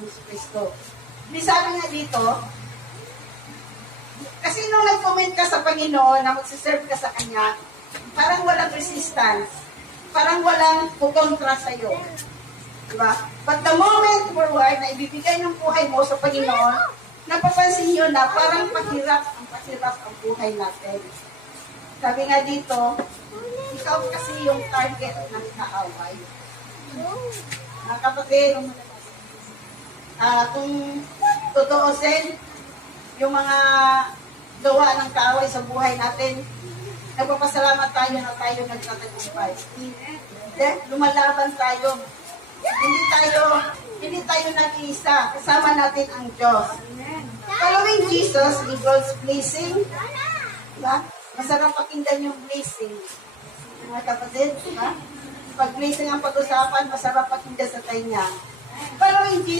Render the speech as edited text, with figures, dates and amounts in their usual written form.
Panginoong Kristo. Di sabi nga dito, kasi nung nag-comment ka sa Panginoon na magsiserve ka sa Kanya, parang walang resistance, parang walang kukontra sa'yo. Diba? But the moment forward na ibibigay ng buhay mo sa Panginoon, napapansin nyo na parang pahirap ang buhay natin. Sabi nga dito, ikaw kasi yung target ng kaaway. Mga kapatid, kung tutuusin, yung mga gawa ng kaaway sa buhay natin, nagpapasalamat tayo na tayo nagtatagumpay. Lumalaban tayo. Hindi tayo nag-iisa. Kasama natin ang Diyos. Following Jesus in God's blessing, diba? Masarap pakinggan yung blessing. Mga kapatid, diba? Pag blessing ang pag-usapan, masarap pakinggan sa tayo niya. Following Jesus